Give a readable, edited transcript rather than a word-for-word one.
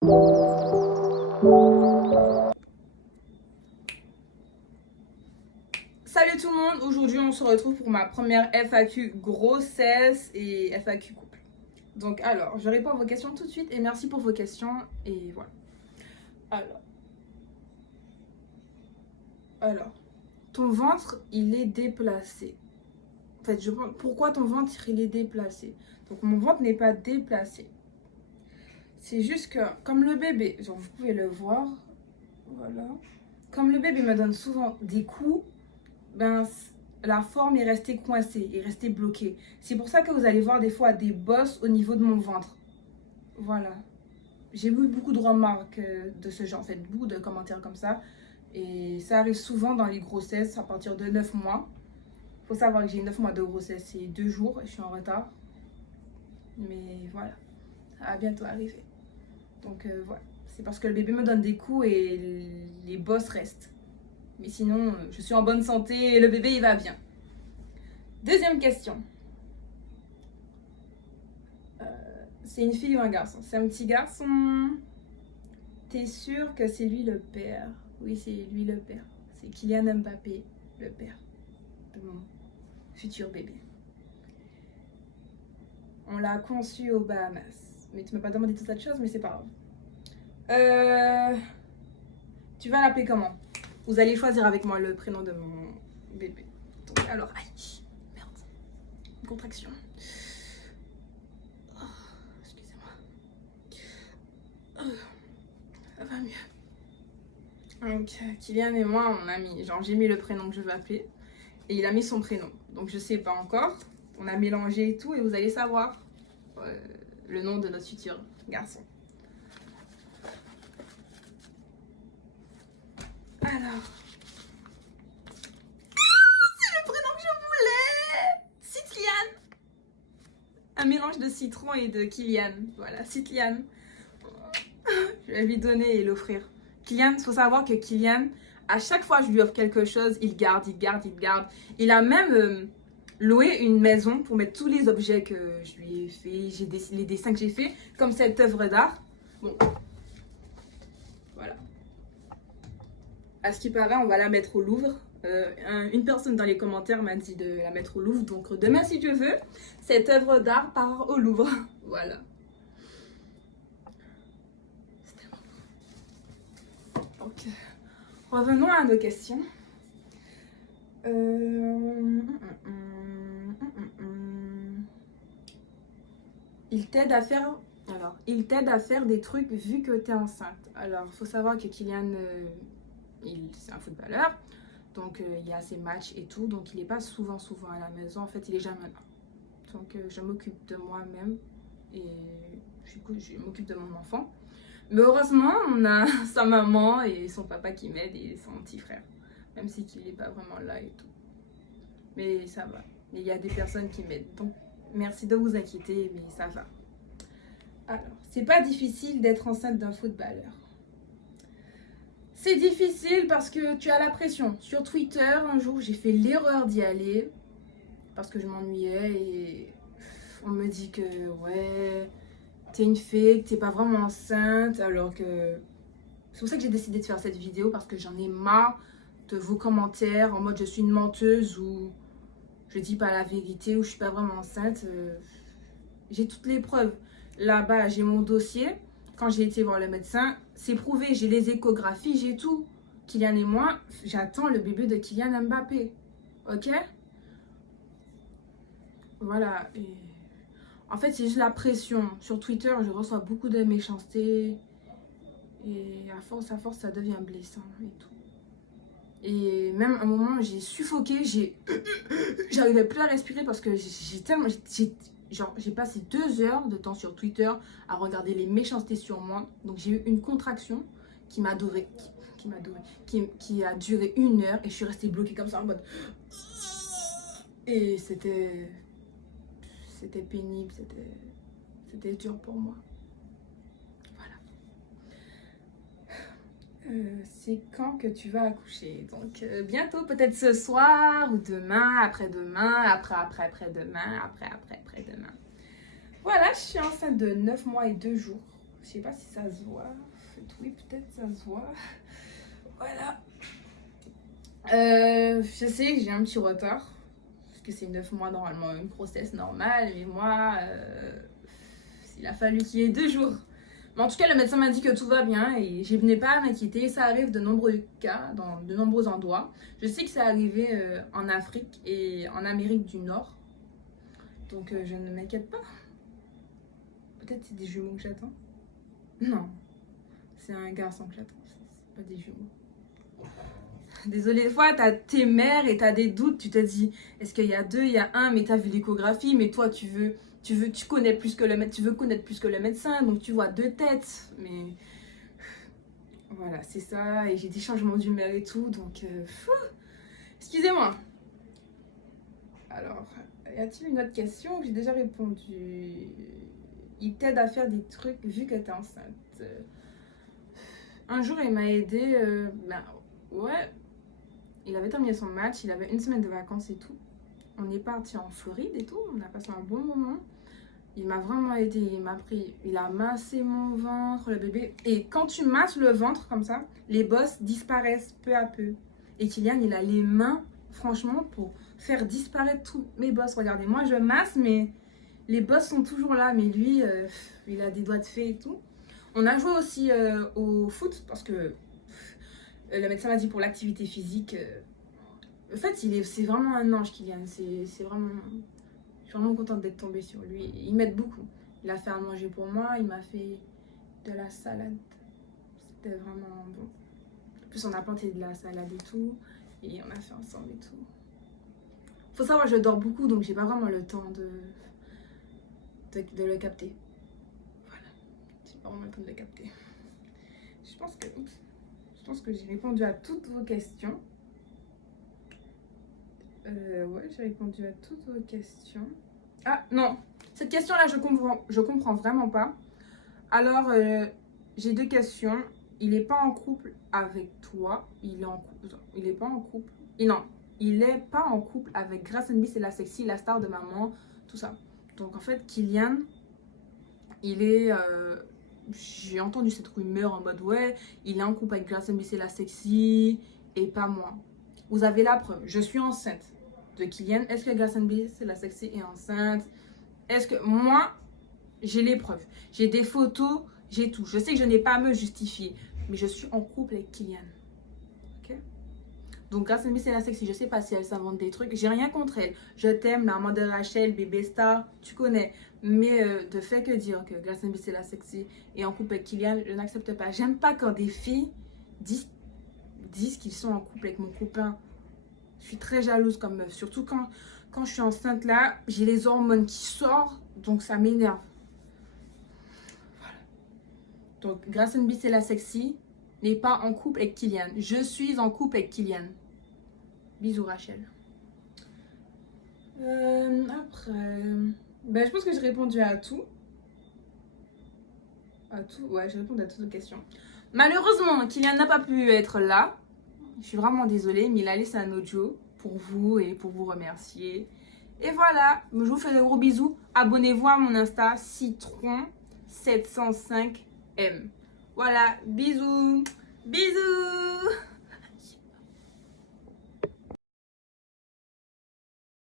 Salut tout le monde, aujourd'hui on se retrouve pour ma première FAQ grossesse et FAQ couple. Donc alors, je réponds à vos questions tout de suite et merci pour vos questions et voilà. Alors, ton ventre il est déplacé. En fait, pourquoi ton ventre il est déplacé? Donc mon ventre n'est pas déplacé. C'est juste que comme le bébé, genre vous pouvez le voir, voilà. Comme le bébé me donne souvent des coups, ben, la forme est restée coincée, est restée bloquée. C'est pour ça que vous allez voir des fois des bosses au niveau de mon ventre. Voilà. J'ai eu beaucoup de remarques de ce genre, en fait, beaucoup de commentaires comme ça. Et ça arrive souvent dans les grossesses à partir de 9 mois. Il faut savoir que j'ai 9 mois de grossesse et 2 jours, je suis en retard. Mais voilà, ça va bientôt arriver. Donc voilà, c'est parce que le bébé me donne des coups et les bosses restent. Mais sinon, je suis en bonne santé et le bébé, il va bien. Deuxième question. C'est une fille ou un garçon? C'est un petit garçon. T'es sûr que c'est lui le père? Oui, c'est lui le père. C'est Kylian Mbappé, le père de mon futur bébé. On l'a conçu aux Bahamas. Mais tu m'as pas demandé toute cette chose, mais c'est pas grave. Tu vas l'appeler comment? Vous allez choisir avec moi le prénom de mon bébé. Donc, alors, aïe, merde, une contraction. Oh, excusez-moi. Ça va mieux. Donc, Kylian et moi, on a mis, genre, j'ai mis le prénom que je veux appeler et il a mis son prénom. Donc, je sais pas encore. On a mélangé et tout et vous allez savoir le nom de notre futur garçon. Alors. C'est le prénom que je voulais! Cytlian! Un mélange de citron et de Kylian. Voilà, Cytlian. Je vais lui donner et l'offrir. Kylian, il faut savoir que Kylian, à chaque fois que je lui offre quelque chose, il garde. Il a même loué une maison pour mettre tous les objets que je lui ai fait, les dessins que j'ai fait, comme cette œuvre d'art. Bon, voilà. À ce qui paraît, on va la mettre au Louvre. Une personne dans les commentaires m'a dit de la mettre au Louvre. Donc demain, si Dieu veut, cette œuvre d'art part au Louvre. Voilà. Donc, revenons à nos questions. Il t'aide à faire... Alors, il t'aide à faire des trucs vu que tu es enceinte. Alors, il faut savoir que Kylian, c'est un footballeur. Donc, il y a ses matchs et tout. Donc, il n'est pas souvent à la maison. En fait, il est jamais là. Donc, je m'occupe de moi-même. Et je m'occupe de mon enfant. Mais heureusement, on a sa maman et son papa qui m'aident et son petit frère. Même si qu'il n'est pas vraiment là et tout. Mais ça va. Il y a des personnes qui m'aident. Donc, merci de vous inquiéter, mais ça va. Alors, c'est pas difficile d'être enceinte d'un footballeur. C'est difficile parce que tu as la pression. Sur Twitter, un jour, j'ai fait l'erreur d'y aller parce que je m'ennuyais et on me dit que ouais, t'es une fée, que t'es pas vraiment enceinte, alors que c'est pour ça que j'ai décidé de faire cette vidéo parce que j'en ai marre de vos commentaires en mode je suis une menteuse ou je dis pas la vérité ou je suis pas vraiment enceinte. J'ai toutes les preuves. Là-bas, j'ai mon dossier. Quand j'ai été voir le médecin, c'est prouvé. J'ai les échographies, j'ai tout. Kylian et moi, j'attends le bébé de Kylian Mbappé. Ok? Voilà. Et... En fait, c'est juste la pression. Sur Twitter, je reçois beaucoup de méchanceté. Et à force, ça devient blessant et tout. Et même à un moment, j'ai suffoqué. J'arrivais plus à respirer parce que j'ai passé 2 heures de temps sur Twitter à regarder les méchancetés sur moi. Donc j'ai eu une contraction qui m'a duré, qui a duré 1 heure et je suis restée bloquée comme ça en mode. Et c'était pénible, c'était dur pour moi. C'est quand que tu vas accoucher? Donc bientôt, peut-être ce soir ou demain, après-demain, après-demain. Voilà, je suis enceinte de 9 mois et 2 jours. Je sais pas si ça se voit. Oui, peut-être ça se voit. Voilà. Je sais que j'ai un petit retard. Parce que c'est 9 mois normalement, une grossesse normale. Mais moi, il a fallu qu'il y ait 2 jours. Mais en tout cas, le médecin m'a dit que tout va bien et je n'ai pas à m'inquiéter. Ça arrive de nombreux cas, dans de nombreux endroits. Je sais que ça arrivé en Afrique et en Amérique du Nord. Donc je ne m'inquiète pas. Peut-être c'est des jumeaux que j'attends. Non, c'est un garçon que j'attends. C'est pas des jumeaux. Désolée, des fois, t'as tes mères et t'as des doutes. Tu te dis, est-ce qu'il y a 2, il y a 1, mais t'as vu l'échographie, mais toi, tu connais plus que tu veux connaître plus que le médecin, donc tu vois 2 têtes. Mais voilà, c'est ça. Et j'ai des changements d'humeur et tout, donc excusez-moi. Alors, y a-t-il une autre question? J'ai déjà répondu. Il t'aide à faire des trucs vu que t'es enceinte. Un jour, il m'a aidé. Ouais. Il avait terminé son match, il avait 1 semaine de vacances et tout. On est parti en Floride et tout, on a passé un bon moment. Il m'a vraiment aidé, il a massé mon ventre, le bébé. Et quand tu masses le ventre comme ça, les bosses disparaissent peu à peu. Et Kylian, il a les mains, franchement, pour faire disparaître tous mes bosses. Regardez, moi je masse, mais les bosses sont toujours là. Mais lui, il a des doigts de fée et tout. On a joué aussi au foot, parce que le médecin m'a dit pour l'activité physique. En fait, c'est vraiment un ange, Kylian. C'est vraiment. Je suis vraiment contente d'être tombée sur lui. Il m'aide beaucoup. Il a fait à manger pour moi. Il m'a fait de la salade. C'était vraiment bon. En plus, on a planté de la salade et tout. Et on a fait ensemble et tout. Faut savoir, je dors beaucoup, donc j'ai pas vraiment le temps de le capter. Voilà. J'ai pas vraiment le temps de le capter. Je pense que j'ai répondu à toutes vos questions. Ouais, j'ai répondu à toutes vos questions. Ah, non. Cette question-là, je comprends vraiment pas. Alors, j'ai 2 questions. Il n'est pas en couple avec toi. Il est pas en couple. Et non, il n'est pas en couple avec Grace NB, c'est la sexy, la star de maman, tout ça. Donc, en fait, Kylian, il est... j'ai entendu cette rumeur en mode, ouais, il est en couple avec Grace NB, c'est la sexy, et pas moi. Vous avez la preuve. Je suis enceinte de Kylian. Est-ce que Grace NB, c'est la sexy, est enceinte? Est-ce que moi, j'ai les preuves, j'ai des photos, j'ai tout. Je sais que je n'ai pas à me justifier, mais je suis en couple avec Kylian. Ok? Donc Grace NB, c'est la sexy. Je sais pas si elle s'invente des trucs. J'ai rien contre elle. Je t'aime, la maman de Rachel, bébé star, tu connais. Mais de fait que dire que Grace NB, c'est la sexy et en couple avec Kylian, je n'accepte pas. J'aime pas quand des filles disent qu'ils sont en couple avec mon copain. Je suis très jalouse comme meuf. Surtout quand je suis enceinte là, j'ai les hormones qui sortent, donc ça m'énerve. Voilà. Donc Grace NB, c'est la sexy, n'est pas en couple avec Kylian. Je suis en couple avec Kylian. Bisous Rachel. Après, je pense que j'ai répondu à tout. Ouais, j'ai répondu à toutes vos questions. Malheureusement, Kylian n'a pas pu être là. Je suis vraiment désolée, mais il a laissé un audio pour vous et pour vous remercier. Et voilà, je vous fais de gros bisous. Abonnez-vous à mon Insta citron705m. Voilà, bisous. Bisous.